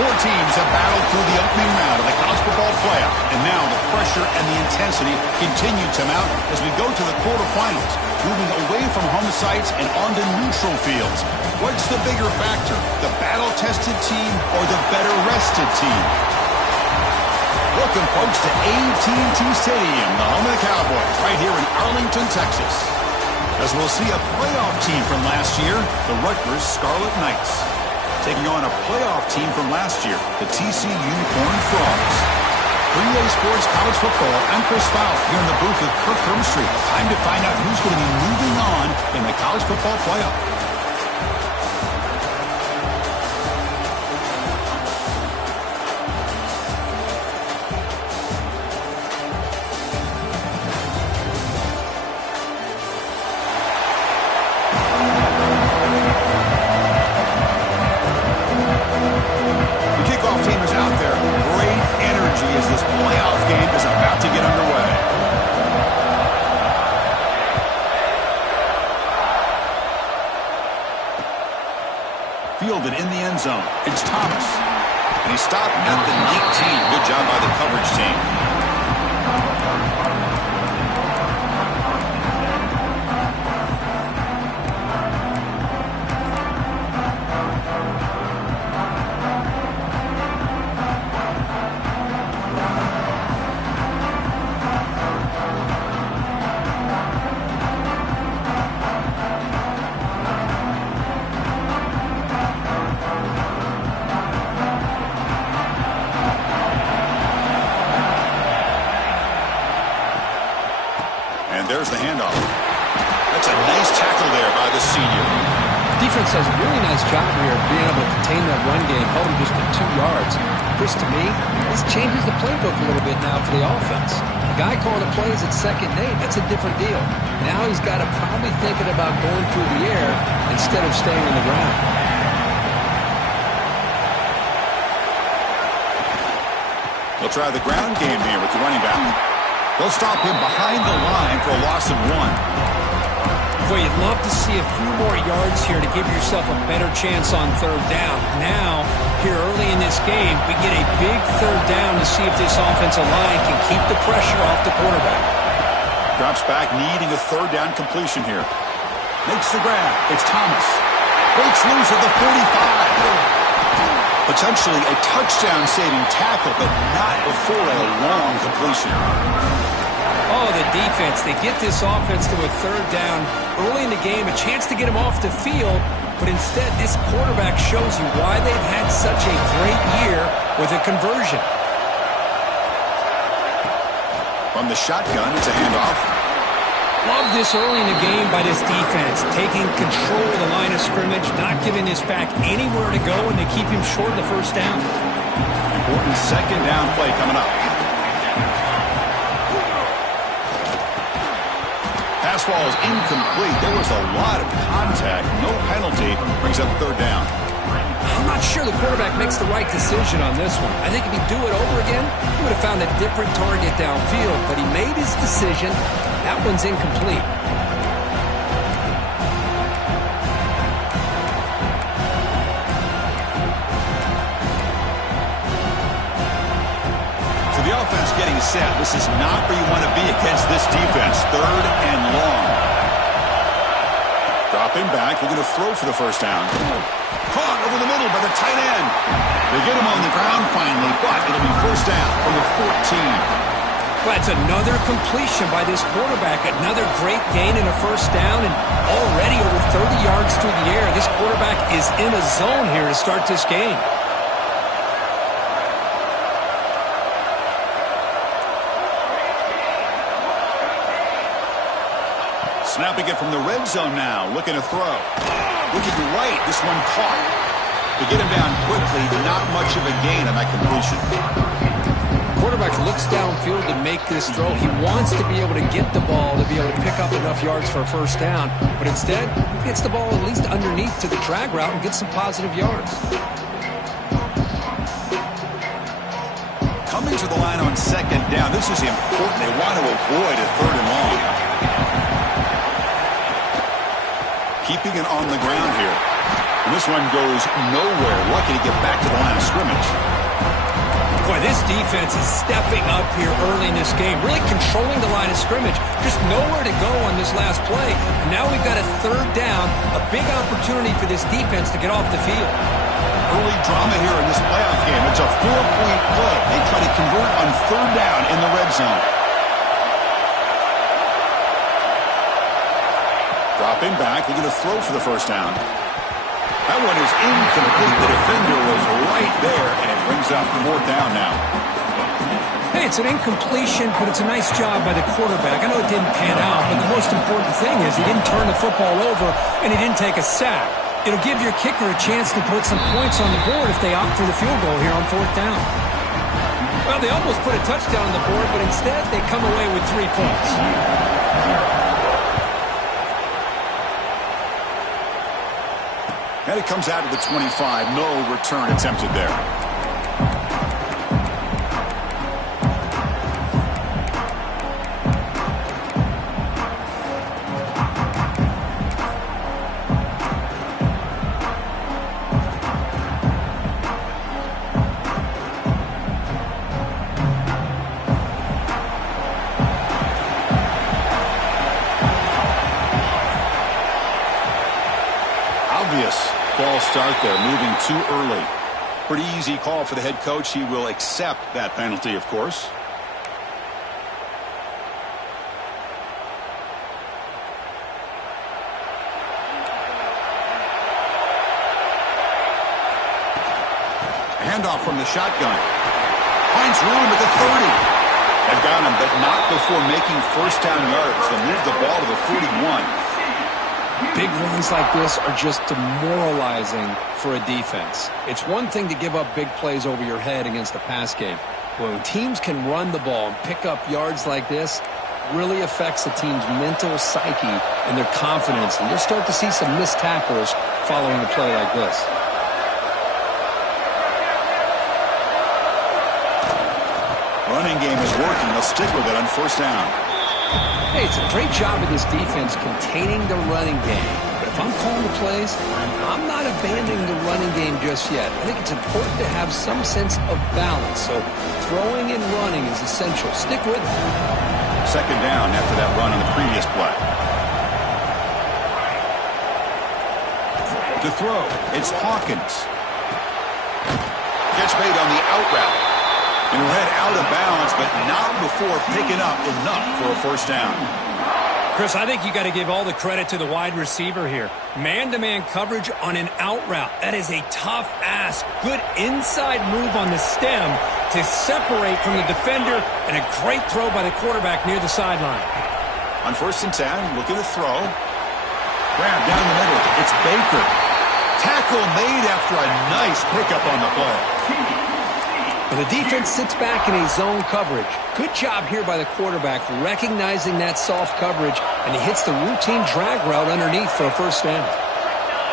Four teams have battled through the opening round of the college football playoff, and now the pressure and the intensity continue to mount as we go to the quarterfinals, moving away from home sites and onto neutral fields. What's the bigger factor, the battle-tested team or the better-rested team? Welcome, folks, to AT&T Stadium, the home of the Cowboys, right here in Arlington, Texas. As we'll see a playoff team from last year, the Rutgers Scarlet Knights, taking on a playoff team from last year, the TCU Horned Frogs. 3A Sports College Football, I'm Chris Fowler here in the booth with Kirk Street. Time to find out who's going to be moving on in the college football playoff. Fielded in the end zone. It's Thomas. And he stopped at the 19. Good job by the coverage team. There's the handoff. That's a nice tackle there by the senior. Defense does a really nice job here of being able to contain that run game, held him just to 2 yards. Chris, to me, this changes the playbook a little bit now for the offense. The guy calling the plays at 2nd and 8, that's a different deal. Now he's got to probably thinking about going through the air instead of staying on the ground. They'll try the ground game here with the running back. They'll stop him behind the line for a loss of 1. Boy, you'd love to see a few more yards here to give yourself a better chance on 3rd down. Now, here early in this game, we get a big 3rd down to see if this offensive line can keep the pressure off the quarterback. Drops back, needing a 3rd down completion here. Makes the grab. It's Thomas. Breaks loose at the 45. Potentially a touchdown-saving tackle, but not before a long completion. Oh, the defense. They get this offense to a 3rd down early in the game, a chance to get him off the field, but instead this quarterback shows you why they've had such a great year with a conversion. From the shotgun, it's a handoff. Love this early in the game by this defense, taking control of the line of scrimmage, not giving this back anywhere to go, and they keep him short of the 1st down. Important 2nd down play coming up. Pass ball is incomplete. There was a lot of contact. No penalty. Brings up 3rd down. I'm not sure the quarterback makes the right decision on this one. I think if he'd do it over again, he would have found a different target downfield, but he made his decision. That one's incomplete. So the offense getting set. This is not where you want to be against this defense. 3rd and long. Dropping back. We're going to throw for the 1st down. Caught over the middle by the tight end. They get him on the ground finally, but it'll be 1st down from the 14. Well, that's another completion by this quarterback. Another great gain in a 1st down, and already over 30 yards through the air. This quarterback is in a zone here to start this game. Snapping it from the red zone now. Looking to throw. Looking right. This one caught. To get him down quickly, not much of a gain on that completion. Quarterback looks downfield to make this throw. He wants to be able to get the ball to be able to pick up enough yards for a 1st down, but instead he gets the ball at least underneath to the drag route and gets some positive yards. Coming to the line on 2nd down. This is important. They want to avoid a 3rd and long. Keeping it on the ground here. And this one goes nowhere. Lucky to get back to the line of scrimmage. Boy, this defense is stepping up here early in this game, really controlling the line of scrimmage. Just nowhere to go on this last play. And now we've got a third down, a big opportunity for this defense to get off the field. Early drama here in this playoff game. It's a 4-point play. They try to convert on third down in the red zone. Dropping back, looking to throw for the first down. That one is incomplete. The defender was right there, and it brings up fourth down now. Hey, it's an incompletion, but it's a nice job by the quarterback. I know it didn't pan out, but the most important thing is he didn't turn the football over, and he didn't take a sack. It'll give your kicker a chance to put some points on the board if they opt for the field goal here on fourth down. Well, they almost put a touchdown on the board, but instead they come away with 3 points. And it comes out of the 25. No return attempted there. False start there, moving too early. Pretty easy call for the head coach. He will accept that penalty, of course. A handoff from the shotgun. Finds room at the 30. They've got him, but not before making first down yards. They move the ball to the 41. Big runs like this are just demoralizing for a defense. It's one thing to give up big plays over your head against a pass game. When teams can run the ball and pick up yards like this, really affects the team's mental psyche and their confidence. And you'll start to see some missed tackles following a play like this. Running game is working. They'll stick with it on first down. Hey, it's a great job of this defense containing the running game. But if I'm calling the plays, I'm not abandoning the running game just yet. I think it's important to have some sense of balance. So throwing and running is essential. Stick with it. Second down after that run on the previous play. To throw, it's Hawkins. Catch made on the out route. And head out of bounds, but not before picking up enough for a first down. Chris, I think you got to give all the credit to the wide receiver here. Man-to-man coverage on an out route. That is a tough ask. Good inside move on the stem to separate from the defender, and a great throw by the quarterback near the sideline. On first and 10, looking to throw. Grab down the middle. It's Baker. Tackle made after a nice pickup on the play. The defense sits back in a zone coverage. Good job here by the quarterback recognizing that soft coverage, and he hits the routine drag route underneath for a first down.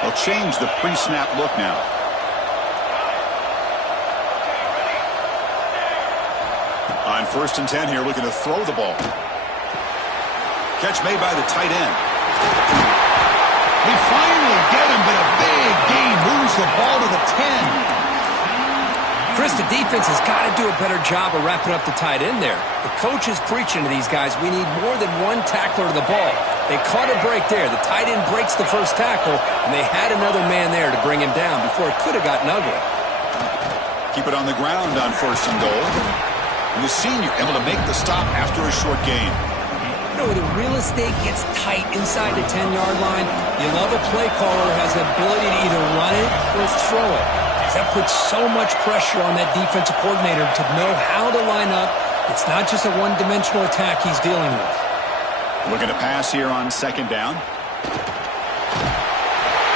They'll change the pre-snap look now. On first and 10 here, looking to throw the ball. Catch made by the tight end. They finally get him, but a big gain moves the ball to the 10. Chris, the defense has got to do a better job of wrapping up the tight end there. The coach is preaching to these guys, we need more than one tackler to the ball. They caught a break there. The tight end breaks the first tackle, and they had another man there to bring him down before it could have gotten ugly. Keep it on the ground on first and goal. And the senior able to make the stop after a short gain. You know, when the real estate gets tight inside the 10-yard line, you love a play caller who has the ability to either run it or throw it. That puts so much pressure on that defensive coordinator to know how to line up. It's not just a one-dimensional attack he's dealing with. Looking to pass here on second down.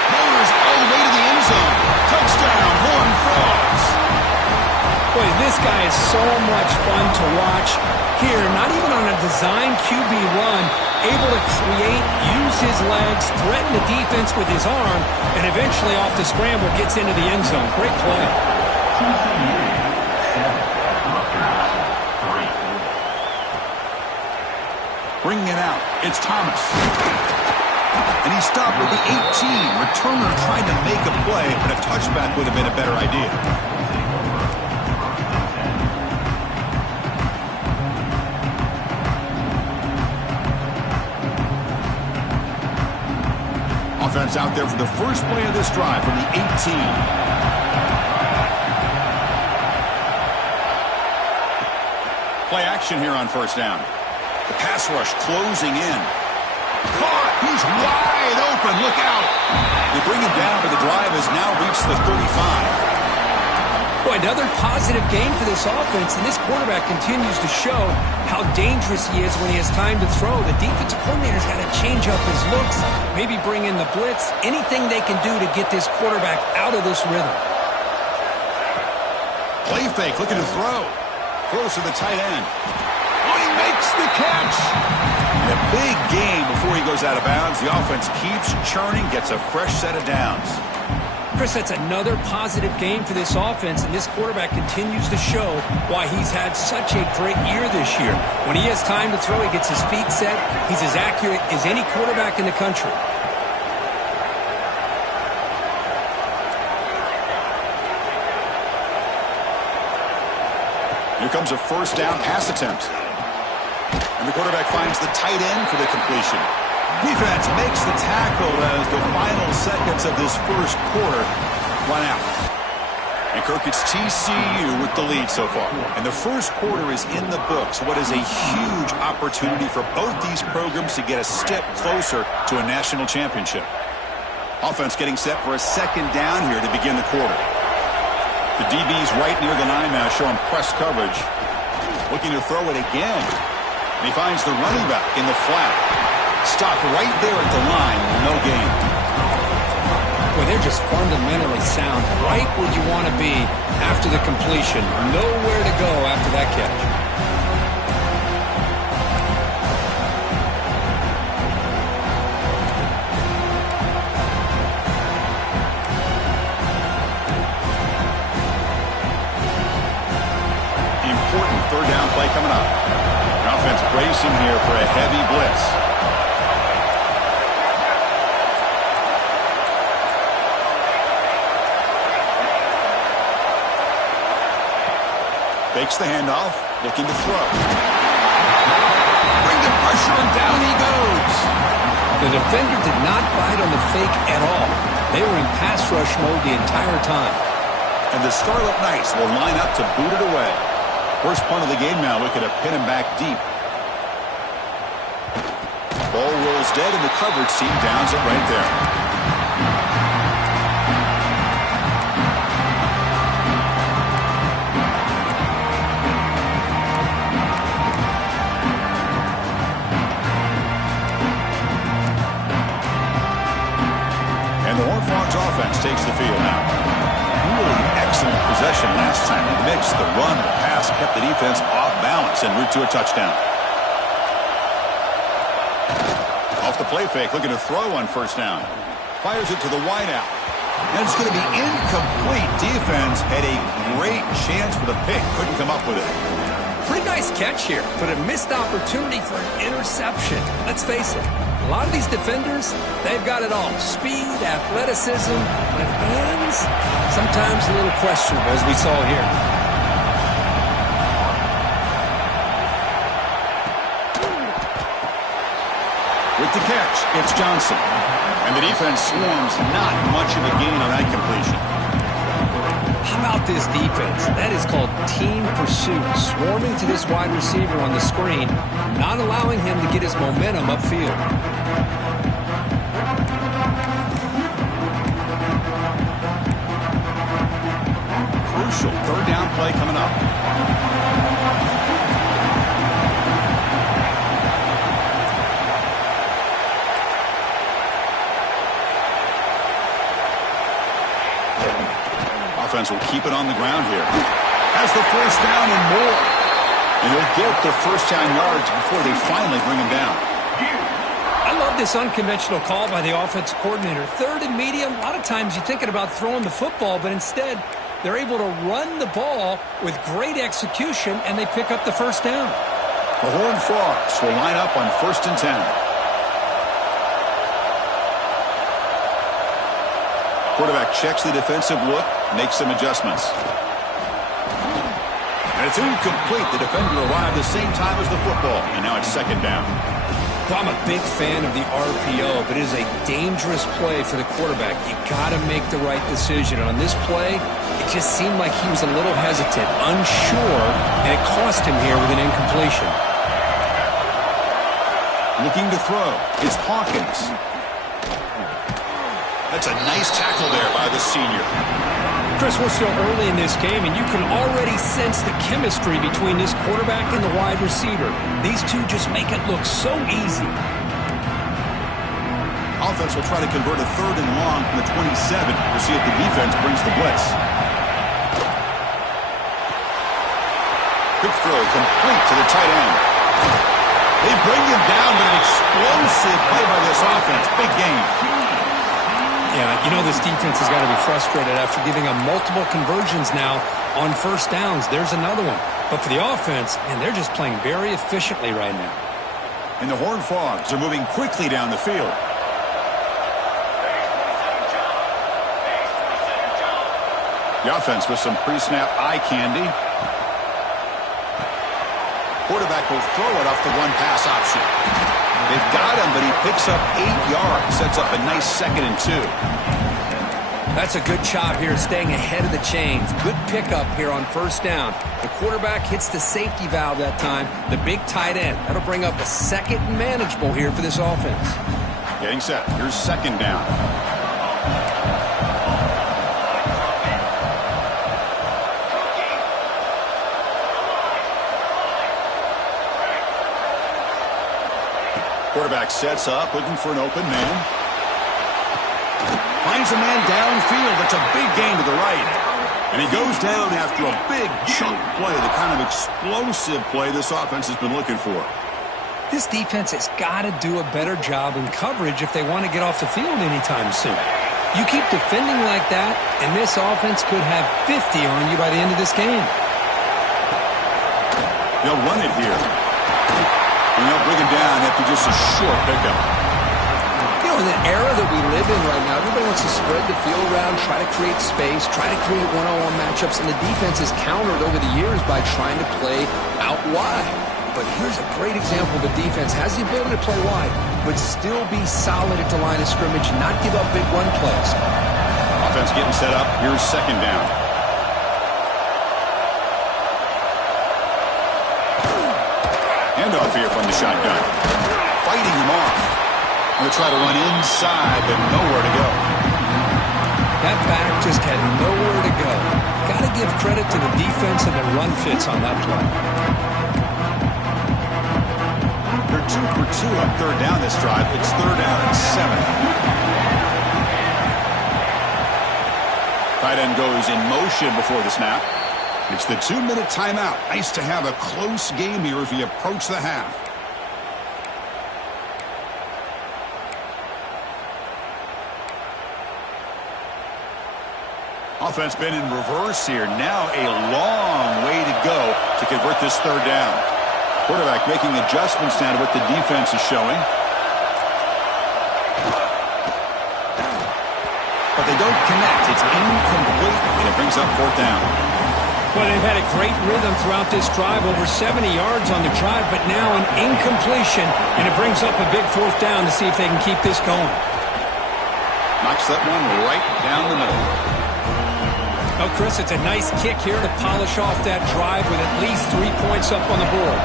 Motors all the way to the end zone. Touchdown, Horned Frogs. Boy, this guy is so much fun to watch. Here, not even on a design QB run, able to create, use his legs, threaten the defense with his arm, and eventually off the scramble gets into the end zone. Great play. Bringing it out, it's Thomas. And he stopped with the 18. Returner trying to make a play, but a touchback would have been a better idea. Offense out there for the first play of this drive from the 18. Play action here on first down. The pass rush closing in. Caught! He's wide open. Look out! They bring him down, but the drive has now reached the 35. Boy, another positive game for this offense, and this quarterback continues to show how dangerous he is when he has time to throw. The defensive coordinator's got to change up his looks, maybe bring in the blitz, anything they can do to get this quarterback out of this rhythm. Play fake, looking to throw. Throws to the tight end. Oh, he makes the catch. And a big game before he goes out of bounds. The offense keeps churning, gets a fresh set of downs. Chris, that's another positive game for this offense, and this quarterback continues to show why he's had such a great year this year. When he has time to throw, he gets his feet set. He's as accurate as any quarterback in the country. Here comes a first down pass attempt. And the quarterback finds the tight end for the completion. Defense makes the tackle as the final seconds of this first quarter run out. And Kirk, it's TCU with the lead so far. And the first quarter is in the books. What is a huge opportunity for both these programs to get a step closer to a national championship. Offense getting set for a second down here to begin the quarter. The DB's right near the line now, showing press coverage. Looking to throw it again. And he finds the running back in the flat. Stopped right there at the line. No gain. Well, they're just fundamentally sound. Right where you want to be after the completion. Nowhere to go after that catch. Third down play coming up. An offense bracing here for a heavy blitz. Fakes the handoff, looking to throw. Bring the pressure, and down he goes. The defender did not bite on the fake at all. They were in pass rush mode the entire time. And the Scarlet Knights will line up to boot it away. First punt of the game now, looking to pin him back deep. Ball rolls dead, and the coverage team downs it right there. And the Horned Frogs offense takes the field now. Really excellent possession last time. They mixed the run, the pass, kept the defense off balance en route to a touchdown. Off the play fake, looking to throw on first down. Fires it to the wideout. And it's going to be incomplete. Defense had a great chance for the pick. Couldn't come up with it. Pretty nice catch here, but a missed opportunity for an interception. Let's face it, a lot of these defenders, they've got it all. Speed, athleticism, but hands, sometimes a little questionable, as we saw here. With the catch, it's Johnson. And the defense swarms not much of a gain on that completion. How about this defense? That is called team pursuit. Swarming to this wide receiver on the screen, not allowing him to get his momentum upfield. Crucial third down play coming up. Offense will keep it on the ground here. Has the first down and more. And he'll get the first down yards before they finally bring him down. I love this unconventional call by the offensive coordinator. Third and medium, a lot of times you're thinking about throwing the football, but instead they're able to run the ball with great execution, and they pick up the first down. The Horned Frogs will line up on 1st and 10. Quarterback checks the defensive look, makes some adjustments. And it's incomplete. The defender arrived the same time as the football, and now it's second down. Well, I'm a big fan of the RPO, but it is a dangerous play for the quarterback. You got to make the right decision. And on this play, it just seemed like he was a little hesitant, unsure, and it cost him here with an incompletion. Looking to throw is Hawkins. That's a nice tackle there by the senior. Chris, we're still early in this game, and you can already sense the chemistry between this quarterback and the wide receiver. These two just make it look so easy. Offense will try to convert a 3rd and long from the 27. We'll see if the defense brings the blitz. Quick throw complete to the tight end. They bring him down, but an explosive play by this offense. Big game. Yeah, you know this defense has got to be frustrated after giving up multiple conversions now on first downs. There's another one. But for the offense, man, they're just playing very efficiently right now. And the Horned Frogs are moving quickly down the field. The offense with some pre-snap eye candy. Quarterback will throw it off the one-pass option. They've got him, but he picks up 8 yards. Sets up a nice 2nd and 2. That's a good job here, staying ahead of the chains. Good pickup here on first down. The quarterback hits the safety valve that time. The big tight end. That'll bring up a 2nd and manageable here for this offense. Getting set. Here's 2nd down. Quarterback sets up, looking for an open man. Finds a man downfield. That's a big gain to the right. And he goes down after a big chunk play, the kind of explosive play this offense has been looking for. This defense has got to do a better job in coverage if they want to get off the field anytime soon. You keep defending like that, and this offense could have 50 on you by the end of this game. They'll run it here. And they'll bring him down after just a short pickup. You know, in the era that we live in right now, everybody wants to spread the field around, try to create space, try to create one-on-one matchups, and the defense is countered over the years by trying to play out wide. But here's a great example of a defense has the ability to play wide, but still be solid at the line of scrimmage, not give up big run plays. Offense getting set up. Here's 2nd down. Handoff here from the shotgun. Fighting him off. Going to try to run inside, but nowhere to go. That back just had nowhere to go. Got to give credit to the defense and the run fits on that play. They're 2 for 2 on 3rd down this drive. It's 3rd down and 7. Tight end goes in motion before the snap. It's the 2-minute timeout. Nice to have a close game here as we approach the half. Offense been in reverse here. Now a long way to go to convert this 3rd down. Quarterback making adjustments now to what the defense is showing. But they don't connect. It's incomplete, and it brings up 4th down. Well, they've had a great rhythm throughout this drive, over 70 yards on the drive, but now an incompletion, and it brings up a big 4th down to see if they can keep this going. Knocks that one right down the middle. Oh, Chris, it's a nice kick here to polish off that drive with at least 3 points up on the board.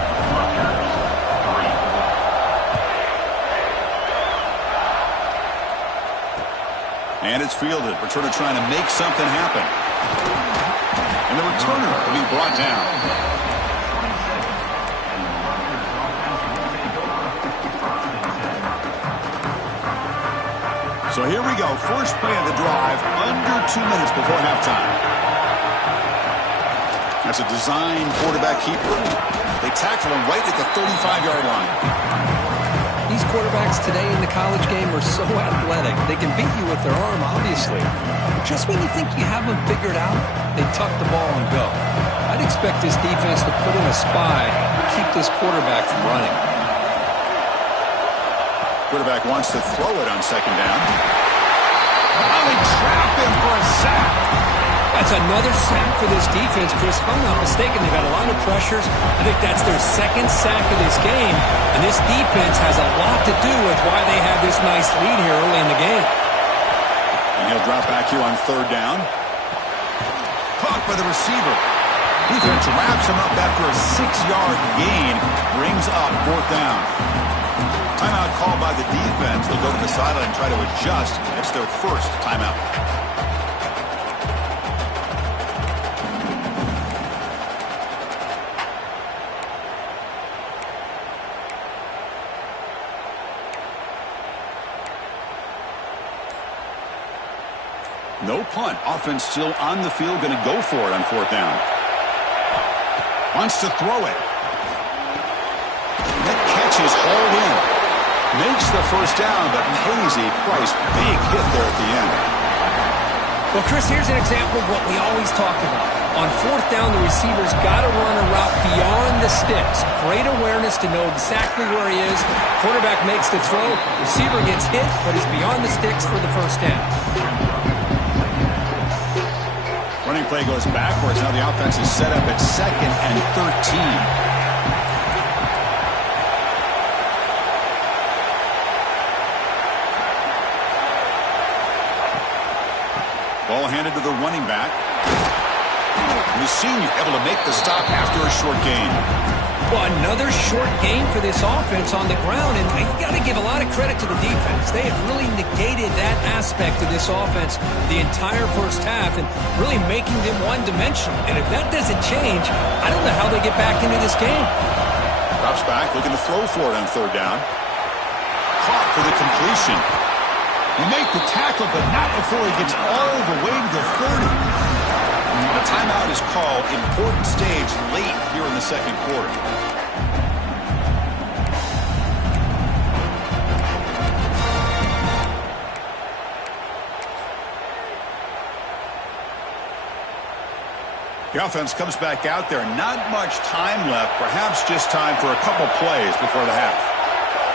And it's fielded. Returner trying to make something happen. And the returner will be brought down. So here we go. First play of the drive, under 2 minutes before halftime. That's a design quarterback keeper. They tackle him right at the 35-yard line. These quarterbacks today in the college game are so athletic. They can beat you with their arm, obviously. Just when you think you have them figured out, they tuck the ball and go. I'd expect this defense to put in a spy to keep this quarterback from running. Quarterback wants to throw it on 2nd down. Oh, they trap him That's another sack for this defense, Chris. If I'm not mistaken, they've got a lot of pressures. I think that's their second sack of this game. And this defense has a lot to do with why they have this nice lead here early in the game. And he'll drop back here on third down. Caught by the receiver. Defense wraps him up after a 6-yard gain. Brings up fourth down. Timeout called by the defense. They'll go to the sideline and try to adjust. It's their first timeout. No punt. Offense still on the field. Going to go for it on fourth down. Wants to throw it. That catch is hauled in. Makes the first down, but pays a price. Big hit there at the end. Well, Chris, here's an example of what we always talk about. On fourth down, the receiver's got to run a route beyond the sticks. Great awareness to know exactly where he is. Quarterback makes the throw. Receiver gets hit, but is beyond the sticks for the first down. Running play goes backwards. Now the offense is set up at 2nd and 13. Ball handed to the running back. The senior able to make the stop after a short gain. Well, another short gain for this offense on the ground, and you got to give a lot of credit to the defense. They have really negated that aspect of this offense the entire first half and really making them one-dimensional. And if that doesn't change, I don't know how they get back into this game. Drops back, looking to throw for it on third down. Caught for the completion. You make the tackle, but not before he gets all the way to the 30. The timeout is called. Important stage late here in the second quarter. The offense comes back out there. Not much time left. Perhaps just time for a couple plays before the half.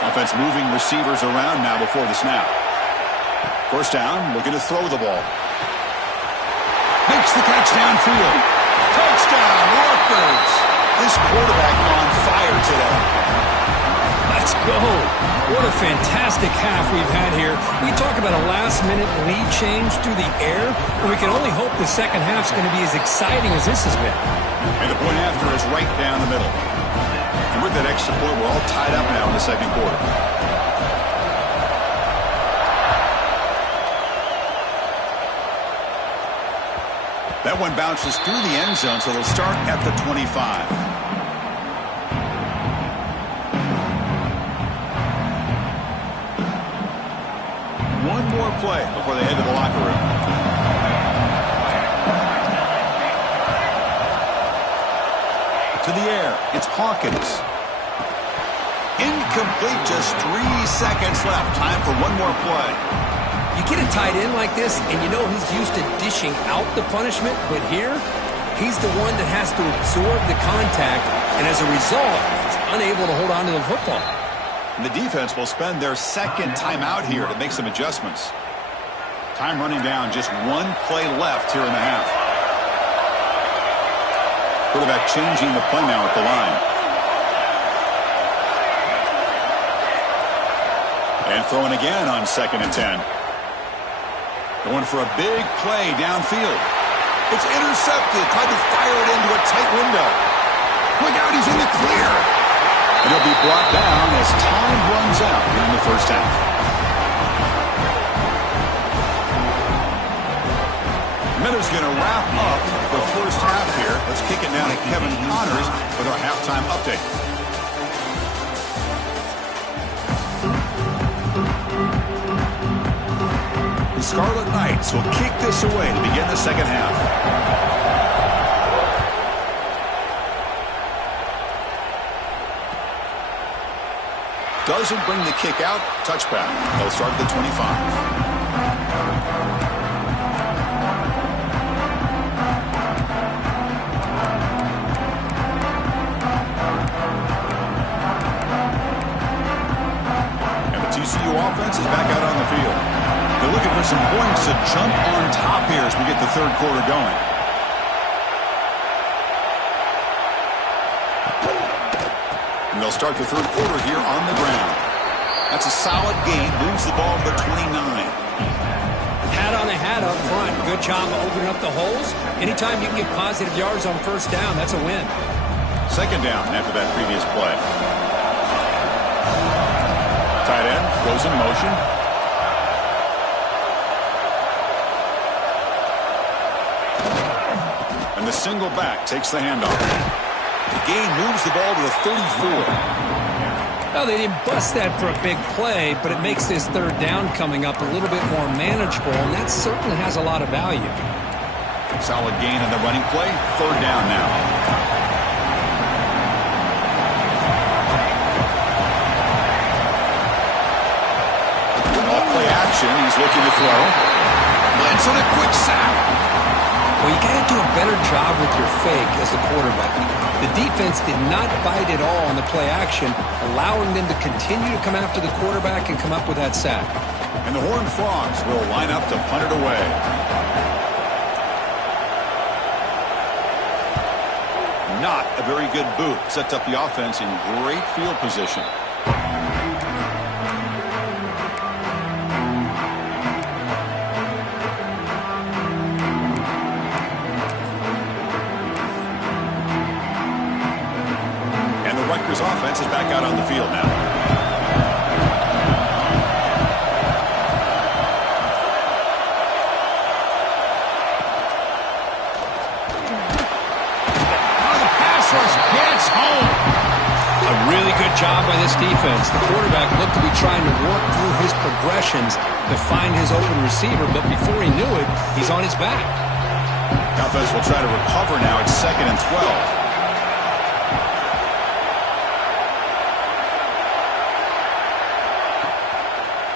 Offense moving receivers around now before the snap. First down, looking to throw the ball. Makes the catch downfield. Touchdown, Rutgers. This quarterback on fire today. Let's go. What a fantastic half we've had here. We talk about a last-minute lead change through the air, and we can only hope the second half's going to be as exciting as this has been. And the point after is right down the middle. And with that extra point, we're all tied up now in the second quarter. That one bounces through the end zone, so they'll start at the 25. One more play before they head to the locker room. To the air, it's Hawkins. Incomplete, just 3 seconds left. Time for one more play. You get a tight end like this, and you know he's used to dishing out the punishment, but here, he's the one that has to absorb the contact, and as a result, he's unable to hold on to the football. And the defense will spend their second timeout here to make some adjustments. Time running down, just one play left here in the half. Quarterback changing the play now at the line. And throwing again on 2nd and 10. Going for a big play downfield. It's intercepted. Tried to fire it into a tight window. Look out, he's in the clear. And he'll be brought down as time runs out here in the first half. Miller's going to wrap up the first half here. Let's kick it now to Kevin Connors with our halftime update. The Scarlet Knights will kick this away to begin the second half. Doesn't bring the kick out. Touchback. They'll start at the 25. TCU offense is back out on the field. They're looking for some points to jump on top here as we get the third quarter going. And they'll start the third quarter here on the ground. That's a solid gain. Moves the ball to the 29. Hat on a hat up front. Good job of opening up the holes. Anytime you can get positive yards on first down, that's a win. Second down after that previous play. Tight end goes in motion. And the single back takes the handoff. The gain moves the ball to the 34. Well, they didn't bust that for a big play, but it makes this third down coming up a little bit more manageable, and that certainly has a lot of value. Solid gain on the running play. Third down now. Off play action. He's looking to throw. Blitz on a quick sack. Well, you got to do a better job with your fake as the quarterback. The defense did not bite at all on the play action, allowing them to continue to come after the quarterback and come up with that sack. And the Horned Frogs will line up to punt it away. Not a very good boot. Sets up the offense in great field position. Rutgers offense is back out on the field now. Oh, the pass rush gets home. A really good job by this defense. The quarterback looked to be trying to work through his progressions to find his open receiver, but before he knew it, he's on his back. Offense will try to recover now. It's 2nd and 12.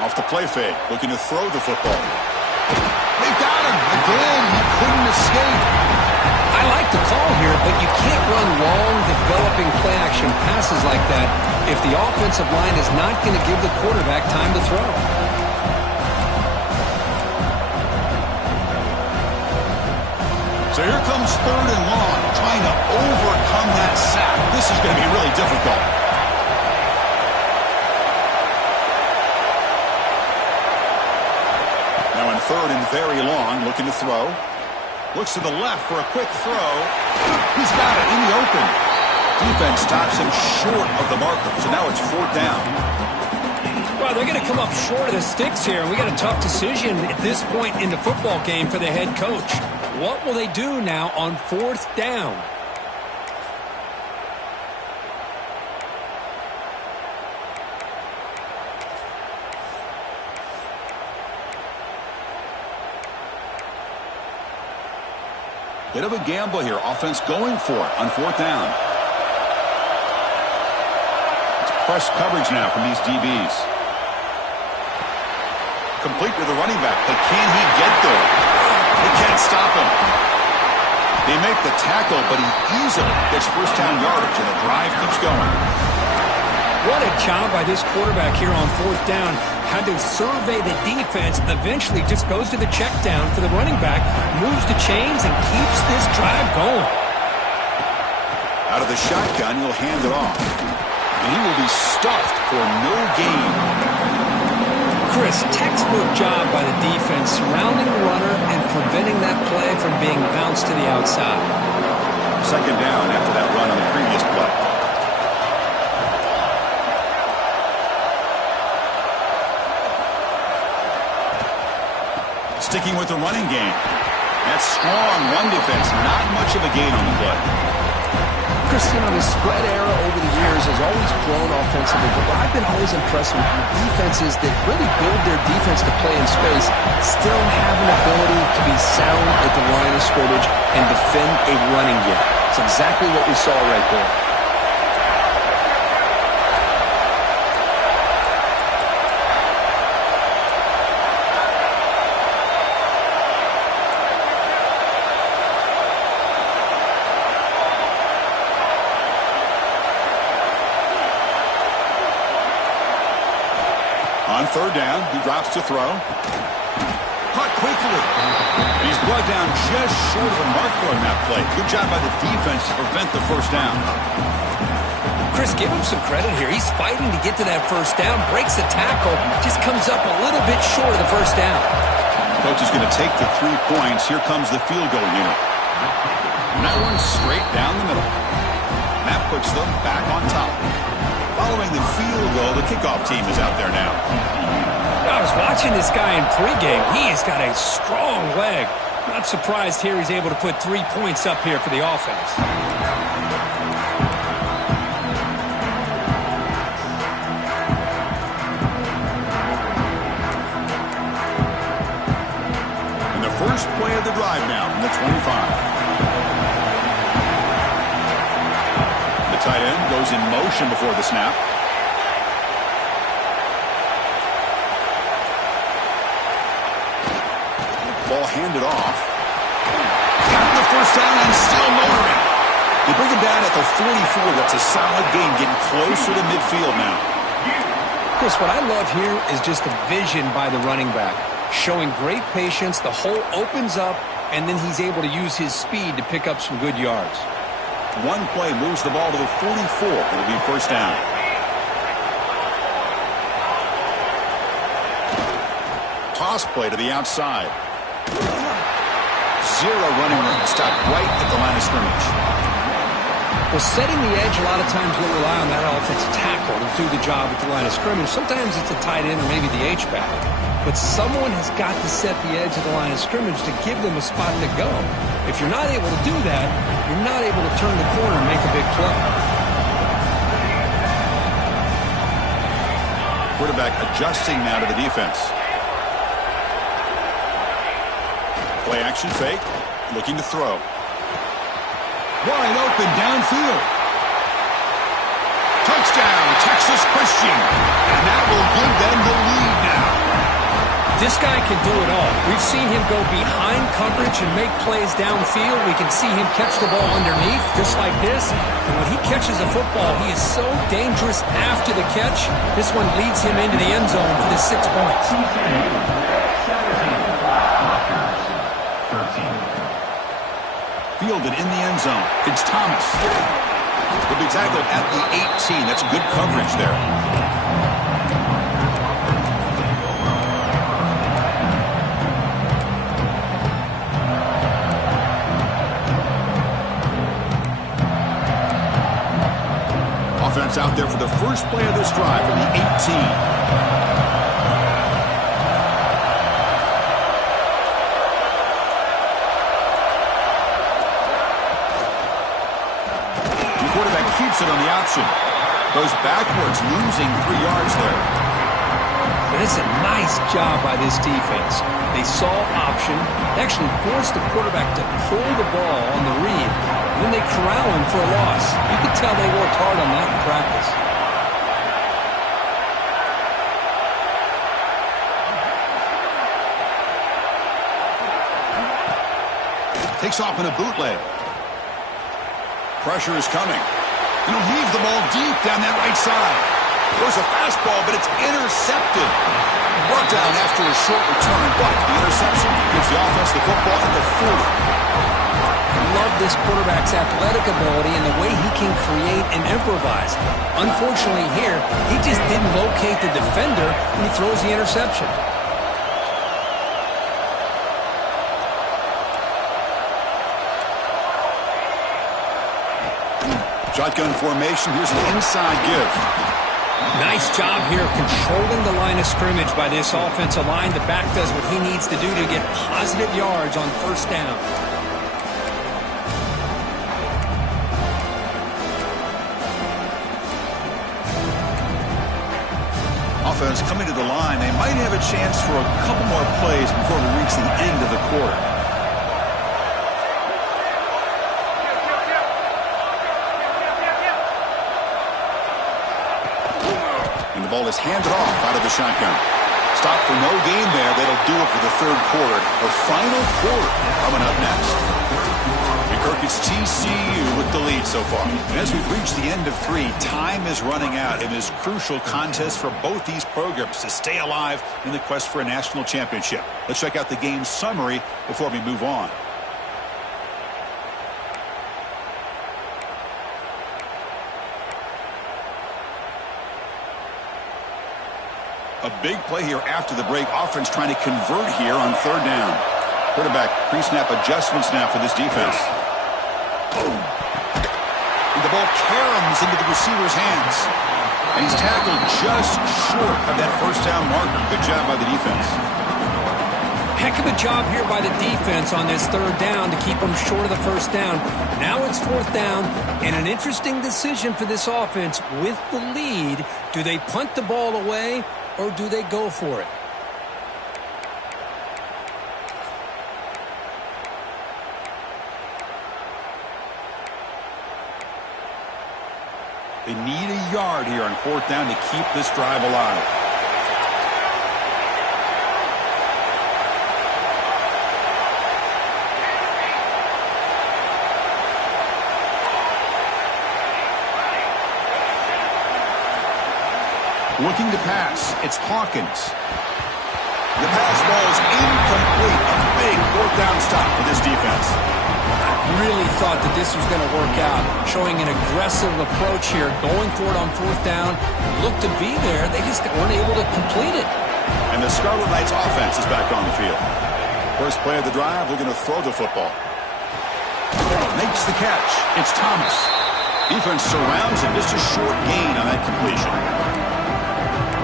Off the play fake, looking to throw the football. They've got him. Again, he couldn't escape. I like the call here, but you can't run long, developing play-action passes like that if the offensive line is not going to give the quarterback time to throw. So here comes 3rd and long, trying to overcome that sack. This is going to be really difficult. Now in 3rd and very long, looking to throw. Looks to the left for a quick throw. He's got it in the open. Defense stops him short of the marker, so now it's 4th down. Well, they're going to come up short of the sticks here, and we got a tough decision at this point in the football game for the head coach. What will they do now on 4th down? Bit of a gamble here. Offense going for it on 4th down. It's press coverage now from these DBs. Complete with the running back, but can he get there? They can't stop him. They make the tackle, but he easily gets first down yardage, and the drive keeps going. What a job by this quarterback here on 4th down. Had to survey the defense, eventually just goes to the check down for the running back, moves the chains, and keeps this drive going. Out of the shotgun, he'll hand it off. And he will be stuffed for no gain. Chris, textbook job by the defense surrounding the runner and preventing that play from being bounced to the outside. 2nd down after that run on the previous play. Sticking with the running game. That strong run defense, not much of a gain on the play. Chris, the spread era over the years has always grown offensively, but what I've been always impressed with defenses that really build their defense to play in space still have an ability to be sound at the line of scrimmage and defend a running game. It's exactly what we saw right there. On 3rd down, he drops to throw. Caught quickly. He's brought down just short of the marker on that play. Good job by the defense to prevent the first down. Chris, give him some credit here. He's fighting to get to that first down, breaks the tackle, just comes up a little bit short of the first down. Coach is going to take the 3 points. Here comes the field goal unit. And that one straight down the middle. And that puts them back on top. Following the field goal, the kickoff team is out there now. I was watching this guy in pregame. He has got a strong leg. Not surprised here he's able to put 3 points up here for the offense. And the first play of the drive now from the 25. The tight end goes in motion before the snap. Ball handed off. Got the first down and still motoring. They bring him down at the 44. That's a solid gain, getting closer to midfield now. Chris, what I love here is just the vision by the running back. Showing great patience, the hole opens up, and then he's able to use his speed to pick up some good yards. One play moves the ball to the 44. It'll be first down. Toss play to the outside. 0 running room. Stopped right at the line of scrimmage. Well, setting the edge, a lot of times you'll rely on that offensive tackle to do the job at the line of scrimmage. Sometimes it's a tight end or maybe the H-back. But someone has got to set the edge of the line of scrimmage to give them a spot to go. If you're not able to do that, you're not able to turn the corner and make a big play. Quarterback adjusting now to the defense. Play action fake. Looking to throw. Wide open downfield. Touchdown, Texas Christian. And that will give them the lead now. This guy can do it all. We've seen him go behind coverage and make plays downfield. We can see him catch the ball underneath, just like this. And when he catches a football, he is so dangerous after the catch. This one leads him into the end zone for the 6 points. Fielded in the end zone. It's Thomas. He'll be tackled at the 18. That's good coverage there. Offense out there for the first play of this drive from the 18. Keeps it on the option. Goes backwards, losing 3 yards there. But it's a nice job by this defense. They saw option, actually forced the quarterback to pull the ball on the read, and then they corral him for a loss. You could tell they worked hard on that in practice. Takes off in a bootleg. Pressure is coming. He'll leave the ball deep down that right side. There's a fastball, but it's intercepted. Brought down after a short return, but the interception gives the offense the football at the 40. I love this quarterback's athletic ability and the way he can create and improvise. Unfortunately here, he just didn't locate the defender when he throws the interception. Shotgun formation. Here's an inside give. Nice job here of controlling the line of scrimmage by this offensive line. The back does what he needs to do to get positive yards on first down. Offense coming to the line. They might have a chance for a couple more plays before we reach the end of the quarter. The ball is handed off out of the shotgun. Stop for no gain there. That'll do it for the third quarter. The final quarter coming up next. And Kirk, it's TCU with the lead so far. And as we've reached the end of 3, time is running out in this crucial contest for both these programs to stay alive in the quest for a national championship. Let's check out the game summary before we move on. A big play here after the break. Offense trying to convert here on third down. Quarterback pre-snap adjustments now for this defense. Boom. And the ball caroms into the receiver's hands. And he's tackled just short of that first down marker. Good job by the defense. Heck of a job here by the defense on this third down to keep them short of the first down. Now it's fourth down, and an interesting decision for this offense with the lead. Do they punt the ball away, or do they go for it? They need a yard here on fourth down to keep this drive alive. Looking to pass. It's Hawkins. The pass ball is incomplete. A big fourth down stop for this defense. I really thought that this was going to work out, showing an aggressive approach here, going for it on fourth down. Looked to be there. They just weren't able to complete it. And the Scarlet Knights offense is back on the field. First play of the drive, they're going to throw the football. Makes the catch. It's Thomas. Defense surrounds him. Just a short gain on that completion.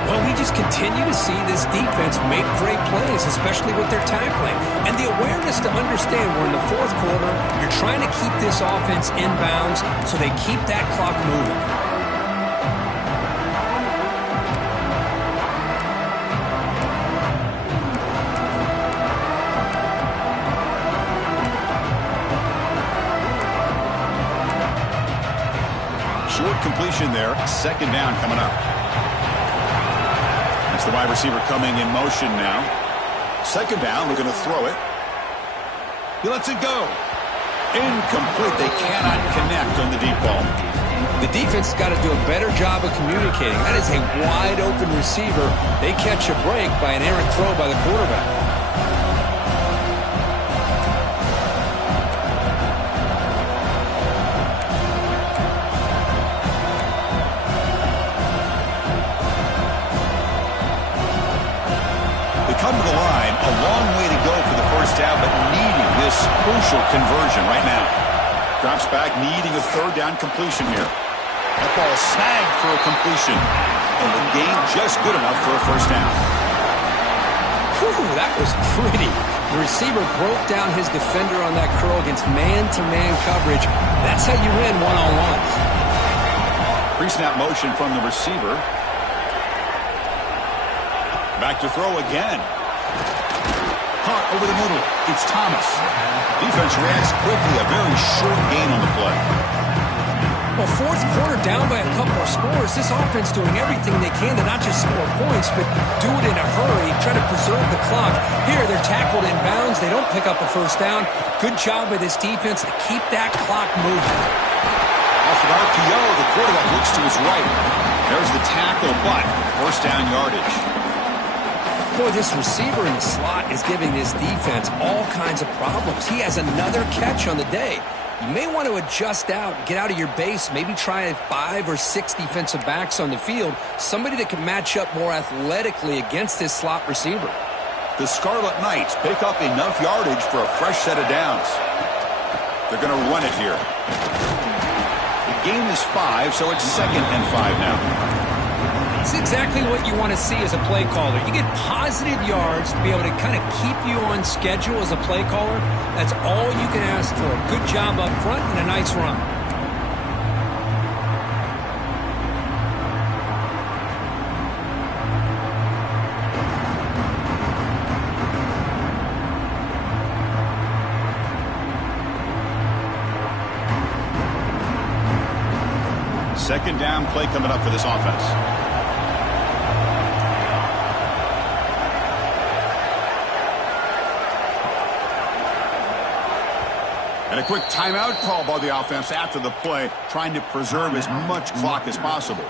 Well, we just continue to see this defense make great plays, especially with their tackling. And the awareness to understand we're in the fourth quarter, you're trying to keep this offense in bounds so they keep that clock moving. Short completion there. Second down coming up. The wide receiver coming in motion now. Second down, they're going to throw it. He lets it go. Incomplete. They cannot connect on the deep ball. The defense has got to do a better job of communicating. That is a wide open receiver. They catch a break by an errant throw by the quarterback. Come to the line, a long way to go for the first down, but needing this crucial conversion right now. Drops back, needing a third down completion here. That ball snagged for a completion, and the game just good enough for a first down. Whew, that was pretty. The receiver broke down his defender on that curl against man-to-man coverage. That's how you win one-on-ones. Pre-snap motion from the receiver. Back to throw again. Caught over the middle. It's Thomas. Defense reacts quickly. A very short gain on the play. Well, fourth quarter down by a couple of scores. This offense doing everything they can to not just score points, but do it in a hurry, try to preserve the clock. Here, they're tackled in bounds. They don't pick up a first down. Good job by this defense to keep that clock moving. Off an RPO, the quarterback looks to his right. There's the tackle, but first down yardage. Boy, this receiver in the slot is giving this defense all kinds of problems. He has another catch on the day. You may want to adjust out, get out of your base, maybe try 5 or 6 defensive backs on the field, somebody that can match up more athletically against this slot receiver. The Scarlet Knights pick up enough yardage for a fresh set of downs. They're going to run it here. The gain is 5, so it's 2nd and 5 now. It's exactly what you want to see as a play caller. You get positive yards to be able to kind of keep you on schedule as a play caller. That's all you can ask for. Good job up front and a nice run. Second down play coming up for this offense. And a quick timeout call by the offense after the play, trying to preserve as much clock as possible.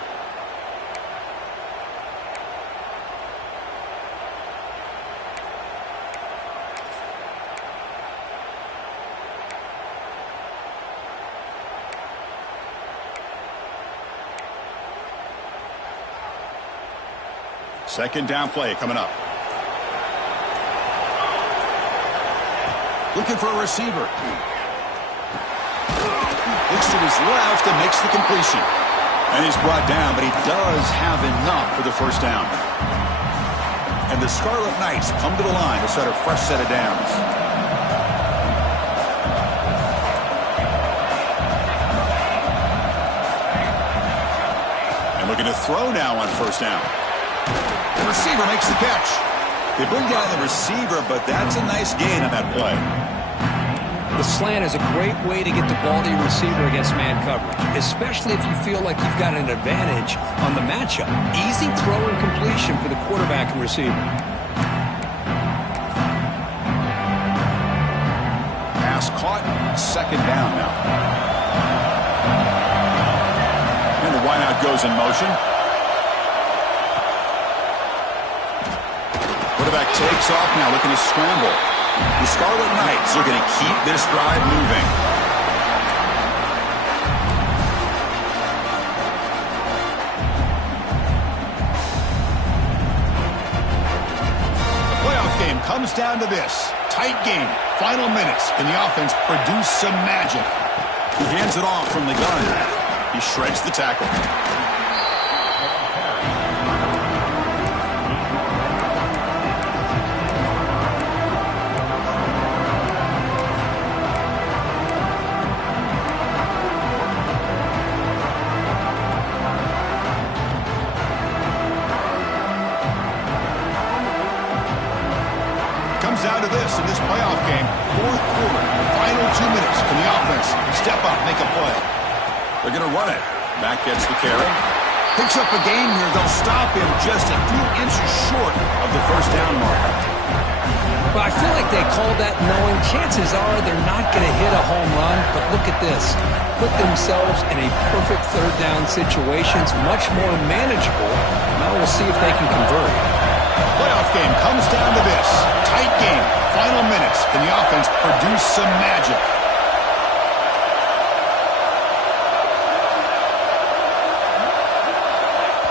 Second down play coming up. Looking for a receiver. Looks to his left and makes the completion. And he's brought down, but he does have enough for the first down. And the Scarlet Knights come to the line to start a fresh set of downs. And looking to throw now on first down. The receiver makes the catch. They bring down the receiver, but that's a nice gain on that play. The slant is a great way to get the ball to your receiver against man coverage, especially if you feel like you've got an advantage on the matchup. Easy throw and completion for the quarterback and receiver. Pass caught, second down now. And the wideout goes in motion. Quarterback takes off now, looking to scramble. The Scarlet Knights are going to keep this drive moving. The playoff game comes down to this. Tight game. Final minutes. Can the offense produce some magic? He hands it off from the gun. He shreds the tackle. Down to this in this playoff game. Fourth quarter, final 2 minutes. Can the offense step up, make a play? They're going to run it. Mack gets the carry. Picks up a gain here. They'll stop him just a few inches short of the first down mark. Well, I feel like they called that knowing chances are they're not going to hit a home run, but look at this. Put themselves in a perfect third down situation. It's much more manageable. Now we'll see if they can convert. Playoff game comes down to this. Tight game. Final minutes. Can the offense produce some magic?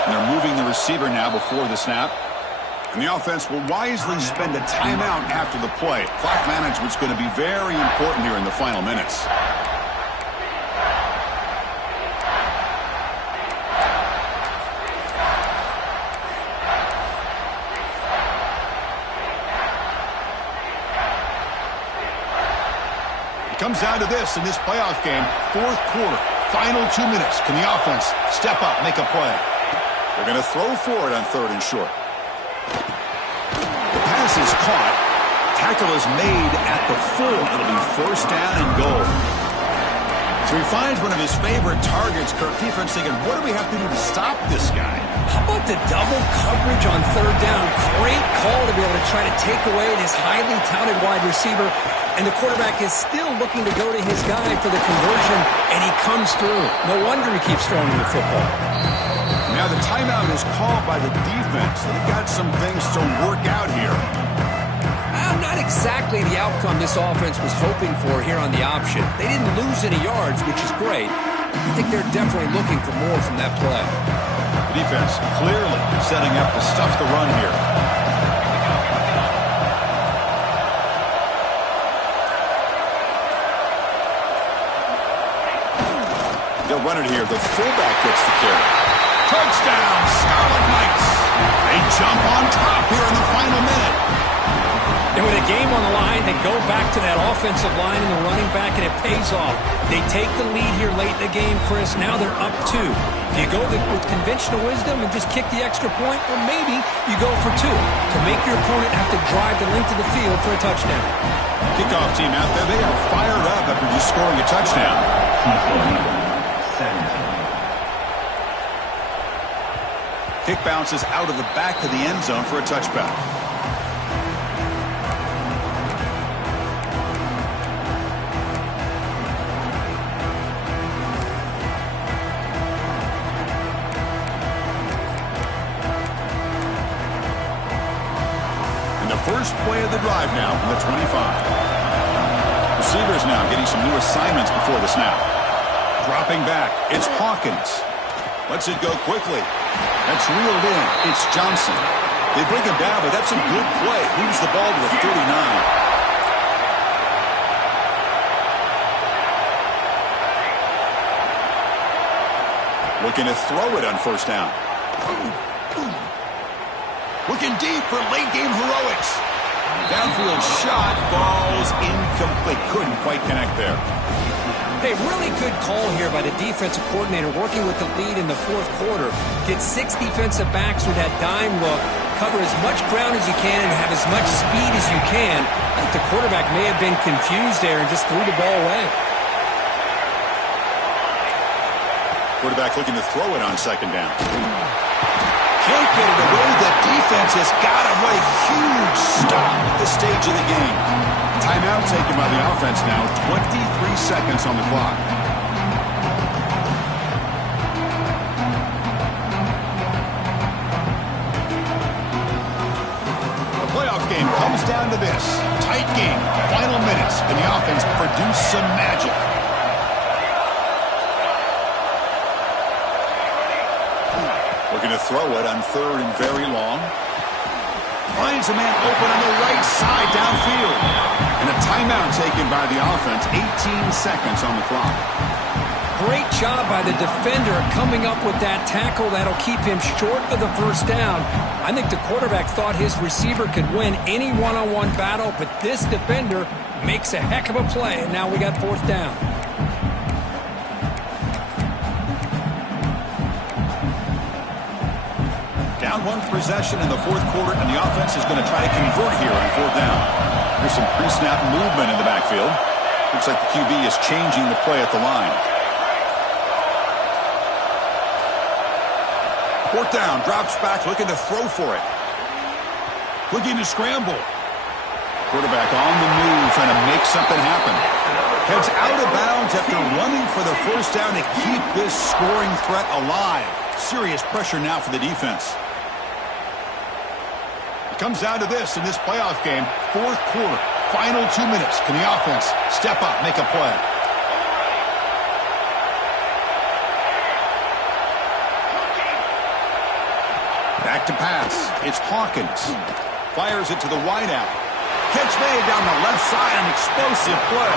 And they're moving the receiver now before the snap. And the offense will wisely spend a timeout after the play. Clock management's going to be very important here in the final minutes. Comes down to this in this playoff game. Fourth quarter, final 2 minutes. Can the offense step up, make a play? They're going to throw for it on third and short. The pass is caught. Tackle is made at the 4. It'll be first down and goal. So he finds one of his favorite targets. Kirk defense thinking, what do we have to do to stop this guy? How about the double coverage on third down? Great call to be able to try to take away this highly touted wide receiver. And the quarterback is still looking to go to his guy for the conversion, and he comes through. No wonder he keeps throwing the football. Now the timeout is called by the defense. They've got some things to work out here. Not exactly the outcome this offense was hoping for here on the option. They didn't lose any yards, which is great. I think they're definitely looking for more from that play. The defense clearly setting up to stuff the run here. They'll run it here. The fullback gets the carry. Touchdown, Scarlet Knights. They jump on top here in the final minute. And with a game on the line, they go back to that offensive line and the running back, and it pays off. They take the lead here late in the game, Chris. Now they're up 2. Do you go with conventional wisdom and just kick the extra point? Or maybe you go for 2 to make your opponent have to drive the length of the field for a touchdown. Kickoff team out there, they are fired up after just scoring a touchdown. Kick bounces out of the back of the end zone for a touchback. First play of the drive now from the 25. Receivers now getting some new assignments before the snap. Dropping back, it's Hawkins. Lets it go quickly. That's reeled in. It's Johnson. They bring him down, but that's a good play. Moves the ball to the 39. Looking to throw it on first down. Looking deep for late-game heroics. Downfield shot falls incomplete. Couldn't quite connect there. Hey, really good call here by the defensive coordinator working with the lead in the fourth quarter. Get 6 defensive backs with that dime look. Cover as much ground as you can and have as much speed as you can. I think the quarterback may have been confused there and just threw the ball away. Quarterback looking to throw it on second down. Can't get it away. The defense has got him. What a huge stop at this stage of the game. Timeout taken by the offense now. 23 seconds on the clock. The playoff game comes down to this. Tight game. Final minutes. And the offense produced some magic. Looking to throw it on third and very long. Finds a man open on the right side downfield. And a timeout taken by the offense. 18 seconds on the clock. Great job by the defender coming up with that tackle. That'll keep him short of the first down. I think the quarterback thought his receiver could win any one-on-one battle, but this defender makes a heck of a play, and now we got fourth down. Down one possession in the fourth quarter, and the offense is going to try to convert here on fourth down. There's some pre-snap movement in the backfield. Looks like the QB is changing the play at the line. Fourth down, drops back, looking to throw for it. Looking to scramble. Quarterback on the move, trying to make something happen. Heads out of bounds after running for the first down to keep this scoring threat alive. Serious pressure now for the defense. It comes down to this in this playoff game. Fourth quarter, final 2 minutes. Can the offense step up, make a play? Back to pass. It's Hawkins. Fires it to the wideout. Catch made down the left side, an explosive play.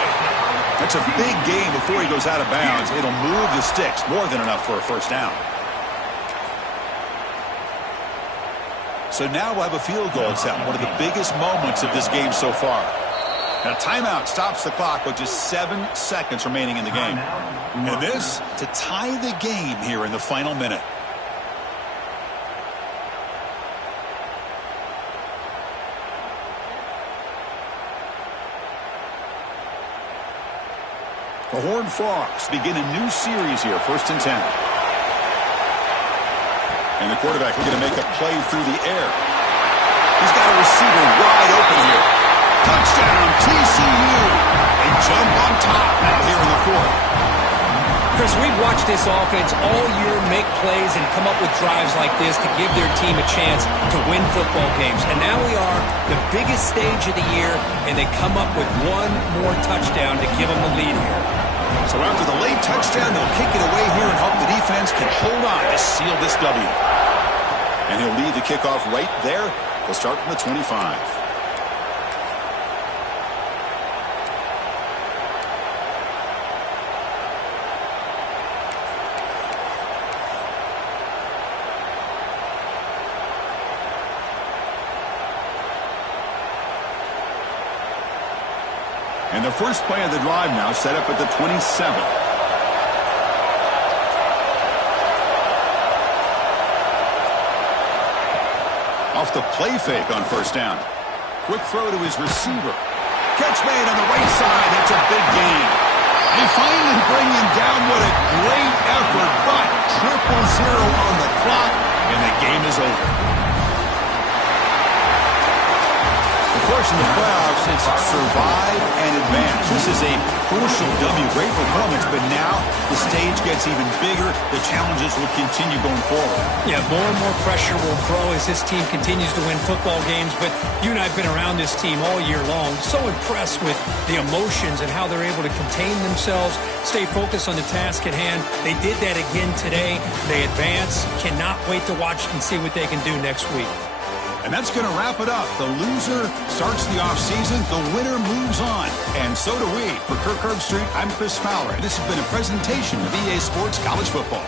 That's a big gain before he goes out of bounds. It'll move the sticks, more than enough for a first down. So now we'll have a field goal attempt, one of the biggest moments of this game so far. And a timeout stops the clock with just 7 seconds remaining in the game. And this to tie the game here in the final minute. The Horned Frogs begin a new series here, 1st and 10. And the quarterback looking to make a play through the air. He's got a receiver wide open here. Touchdown, TCU. They jump on top now here in the fourth. Chris, we've watched this offense all year make plays and come up with drives like this to give their team a chance to win football games. And now we are the biggest stage of the year, and they come up with one more touchdown to give them the lead here. So after the late touchdown, they'll kick it away here and hope the defense can hold on to seal this W. And he'll lead the kickoff right there. They'll start from the 25. And the first play of the drive now set up at the 27. Off the play fake on first down. Quick throw to his receiver. Catch made on the right side. That's a big gain. They finally bring him down. What a great effort. But 0-0 on the clock, and the game is over. Of course, in the playoffs, it's survive and advance. This is a crucial W. Great performance, but now the stage gets even bigger. The challenges will continue going forward. Yeah, more and more pressure will grow as this team continues to win football games. But you and I have been around this team all year long. So impressed with the emotions and how they're able to contain themselves, stay focused on the task at hand. They did that again today. They advance. Cannot wait to watch and see what they can do next week. And that's going to wrap it up. The loser starts the offseason. The winner moves on. And so do we. For Kirk Herbstreit, I'm Chris Fowler. This has been a presentation of EA Sports College Football.